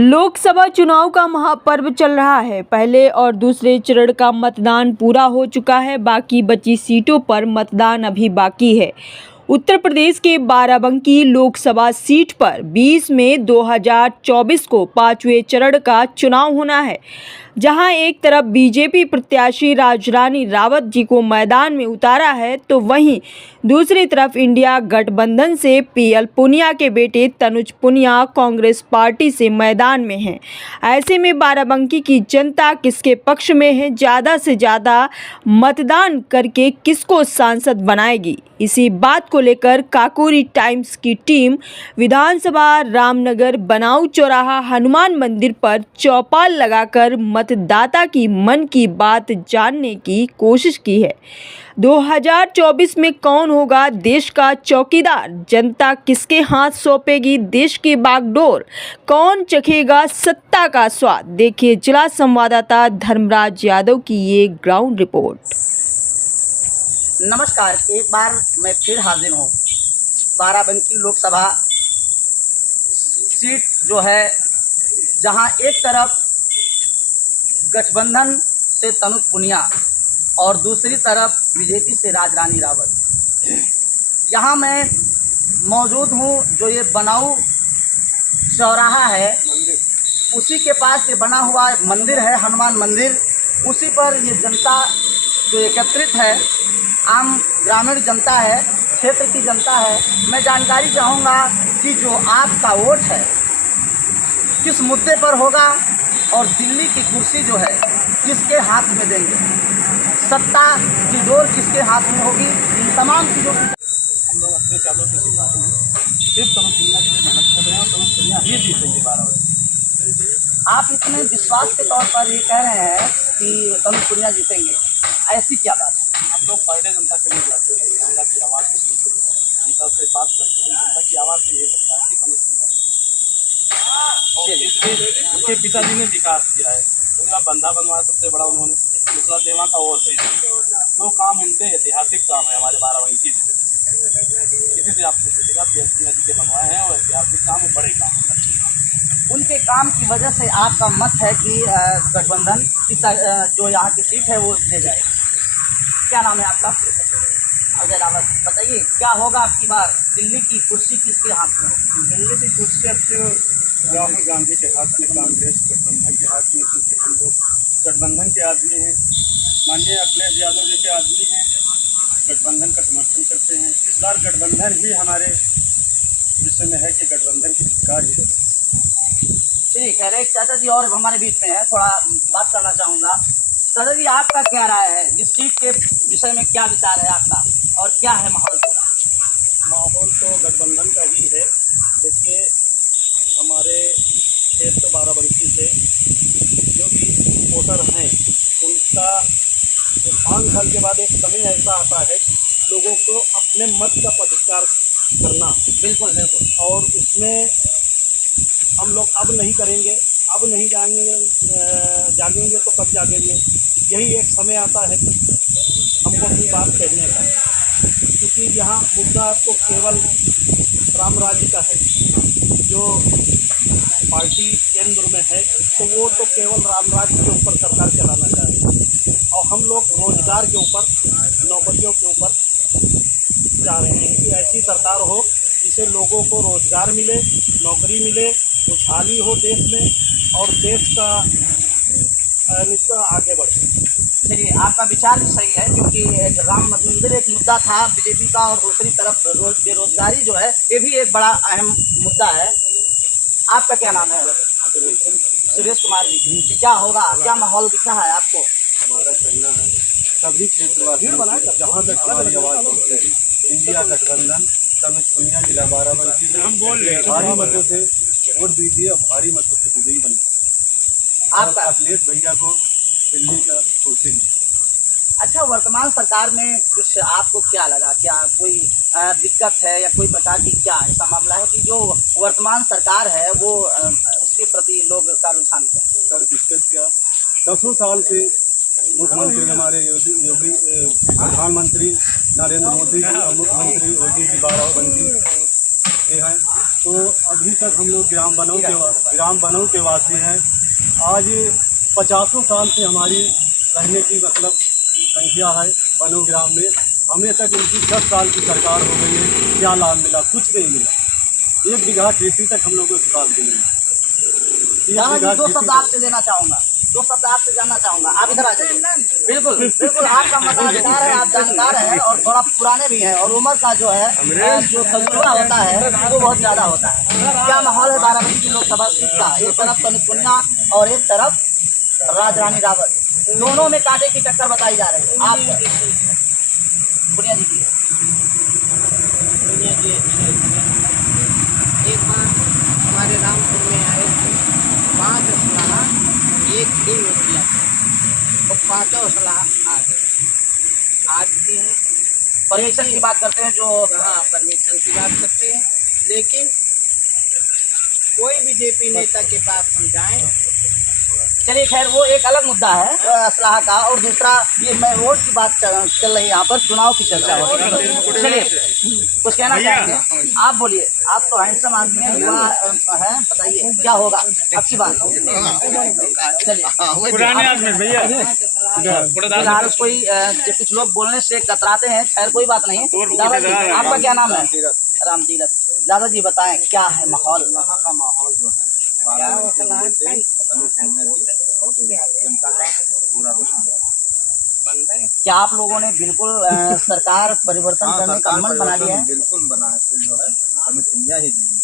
लोकसभा चुनाव का महापर्व चल रहा है। पहले और दूसरे चरण का मतदान पूरा हो चुका है। बाकी बची सीटों पर मतदान अभी बाकी है। उत्तर प्रदेश के बाराबंकी लोकसभा सीट पर 20 मई 2024 को 5वें चरण का चुनाव होना है, जहां एक तरफ बीजेपी प्रत्याशी राजरानी रावत जी को मैदान में उतारा है, तो वहीं दूसरी तरफ इंडिया गठबंधन से पीएल पुनिया के बेटे तनुज पुनिया कांग्रेस पार्टी से मैदान में हैं। ऐसे में बाराबंकी की जनता किसके पक्ष में है, ज़्यादा से ज़्यादा मतदान करके किसको सांसद बनाएगी, इसी बात को लेकर काकोरी टाइम्स की टीम विधानसभा रामनगर बनाऊ चौराहा हनुमान मंदिर पर चौपाल लगाकर मतदाता की मन की बात जानने की कोशिश की है। 2024 में कौन होगा देश का चौकीदार, जनता किसके हाथ सौंपेगी देश की बागडोर, कौन चखेगा सत्ता का स्वाद। देखिए जिला संवाददाता धर्मराज यादव की ये ग्राउंड रिपोर्ट। नमस्कार, एक बार मैं फिर हाजिर हूँ। बाराबंकी लोकसभा सीट जो है, जहाँ एक तरफ गठबंधन से तनुज पुनिया और दूसरी तरफ बीजेपी से राजरानी रावत, यहाँ मैं मौजूद हूँ। जो ये बनाऊ चौराहा है, उसी के पास ये बना हुआ मंदिर है, हनुमान मंदिर। उसी पर ये जनता जो एकत्रित है, आम ग्रामीण जनता है, क्षेत्र की जनता है। मैं जानकारी चाहूँगा कि जो आपका वोट है किस मुद्दे पर होगा और दिल्ली की कुर्सी जो है किसके हाथ में देंगे, सत्ता की डोर किसके हाथ में होगी, इन तमाम चीज़ों की हम लोग अपने चालों की सिपाही हैं। सिर्फ तनुज पुनिया के लिए मेहनत कर रहे हैं और तनुज पुनिया ही जीतेंगे बाराबंकी। आप इतने विश्वास के तौर पर ये कह रहे हैं कि तनुज पुनिया जीतेंगे, ऐसी क्या बात है? हम लोग पहले जनता के लिए जाते हैं, जनता की आवाज़ को सुनते हैं, जनता से बात करते हैं। जनता की आवाज़ से ये लगता है कि तनुज पुनिया ही जीतेंगे। इसलिए उनके पिताजी ने विकास किया है, उनका बंधा बनवाया सबसे बड़ा उन्होंने, दूसरा देवा का और से दो काम उनके ऐतिहासिक काम है हमारे बाराबंकी जिले में। इसी से आप देखिएगा पीएल पुनिया जी के बनवाए हैं और ऐतिहासिक काम बड़े काम हैं। उनके काम की वजह से आपका मत है कि गठबंधन जो यहाँ की सीट है वो ले जाएगी। क्या नाम है आपका? अजय रावत। बताइए क्या होगा आपकी बार, दिल्ली की कुर्सी किसके हाथ में होगी? दिल्ली की कुर्सी अब राहुल गांधी के हाथ में, कांग्रेस गठबंधन के हाथ में, क्योंकि हम लोग गठबंधन के आदमी हैं, माननीय अखिलेश यादव जी के आदमी हैं, गठबंधन का समर्थन करते हैं। इस बार गठबंधन ही हमारे विषय में है कि गठबंधन की सरकार ही है। ठीक है, एक चाचा जी और हमारे बीच में है, थोड़ा बात करना चाहूँगा। चाचा जी, आपका क्या राय है, इस सीट के विषय में क्या विचार है आपका और क्या है माहौल पूरा? माहौल तो गठबंधन का ही है। देखिए, हमारे क्षेत्र बाराबंकी से जो भी वोटर हैं, उनका 5 साल के बाद एक समय ऐसा आता है लोगों को अपने मत का अधिकार करना। बिल्कुल बिल्कुल। और उसमें हम लोग अब नहीं करेंगे, अब नहीं जागेंगे तो कब जागेंगे। यही एक समय आता है हमको अपनी बात कहने का, क्योंकि यहाँ मुद्दा तो केवल राम राज्य का है। जो पार्टी केंद्र में है तो वो तो केवल राम राज्य के ऊपर सरकार चलाना चाहेगी, और हम लोग रोजगार के ऊपर, नौकरियों के ऊपर जा रहे हैं कि ऐसी सरकार हो जिससे लोगों को रोजगार मिले, नौकरी मिले, खुशहाली हो देश में और देश का निश्चय आगे बढ़े। चलिए, आपका विचार भी सही है, क्योंकि राम मंदिर एक मुद्दा था बीजेपी का, और दूसरी तरफ बेरोजगारी जो है ये भी एक बड़ा अहम मुद्दा है। आपका क्या नाम है? सुरेश कुमार जी। क्या होगा, क्या माहौल दिख रहा है आपको? हमारा कहना है सभी क्षेत्रवासियों को जहाँ तक हमारी आवाज़ पहुँचेगी, इंडिया गठबंधन तनुज पुनिया जिला बाराबंकी से हम बोल रहे हैं, भारी मतों से वोट दीजिए और भारी मतों से विजयी बने। आपका अखिलेश भैया को दिल्ली का कुर्सी दी। अच्छा, वर्तमान सरकार में कुछ आपको क्या लगा, क्या कोई दिक्कत है या कोई प्रकार की क्या ऐसा मामला है कि जो वर्तमान सरकार है वो उसके प्रति लोग का रुझान क्या है? सर, दिक्कत क्या, 10 साल से मुख्यमंत्री हमारे योगी प्रधानमंत्री नरेंद्र मोदी जी और मुख्यमंत्री योगी जी बाराबंकी हैं। तो अभी तक हम लोग ग्राम बनऊ के वासी हैं। आज 50 साल से हमारी रहने की मतलब संख्या है बनऊ ग्राम में। हमें तक इनकी 10 साल की सरकार हो गई है, क्या लाभ मिला? कुछ नहीं मिला। 1 बीघा खेती तक हम लोग को विकास नहीं मिला। राणा जी, 2 शब्द आपसे लेना चाहूँगा, 2 शब्द आपसे जानना चाहूँगा। आप इधर आ जाइए। बिल्कुल बिल्कुल, आपका मताधिकार है, आप जानकार हैं और थोड़ा पुराने भी हैं, और उम्र का जो है जो तजुर्बा होता है वो बहुत ज़्यादा होता है। क्या माहौल है बाराबंकी लोकसभा सीट का? एक तरफ तनिक पुनिया और एक तरफ राजरानी रावत, दोनों में कांटे की टक्कर बताई जा रही है। आप पुनिया जी की एक बार हमारे रामपुर में आए थे 5 असलाह, एक भी मुखिया तो 5 असलाह आ गए। आज भी हैं। परमिशन की बात करते हैं जो हाँ, परमिशन की बात करते हैं, लेकिन कोई बीजेपी नेता के पास हम जाएं, चलिए खैर वो एक अलग मुद्दा है असलाह का, और दूसरा ये मैं वोट की बात चल रही है, यहाँ पर चुनाव की चर्चा हो रही है। चलिए कुछ कहना चाहेंगे? आप बोलिए, आप तो हैंडसम आदमी हैं, युवा है, बताइए क्या होगा अब की बात? चलिए फिलहाल कोई जो कुछ लोग बोलने से कतराते हैं, खैर कोई बात नहीं। दादा जी, आपका क्या नाम है? राम तीरथ। दादा जी बताएं क्या है माहौल? यहाँ का माहौल जो है जनता का पूरा क्या आप लोगों ने बिल्कुल सरकार परिवर्तन करने का मन बना लिया है? बिल्कुल बना है, तो जो है हमें दुनिया ही जीवी।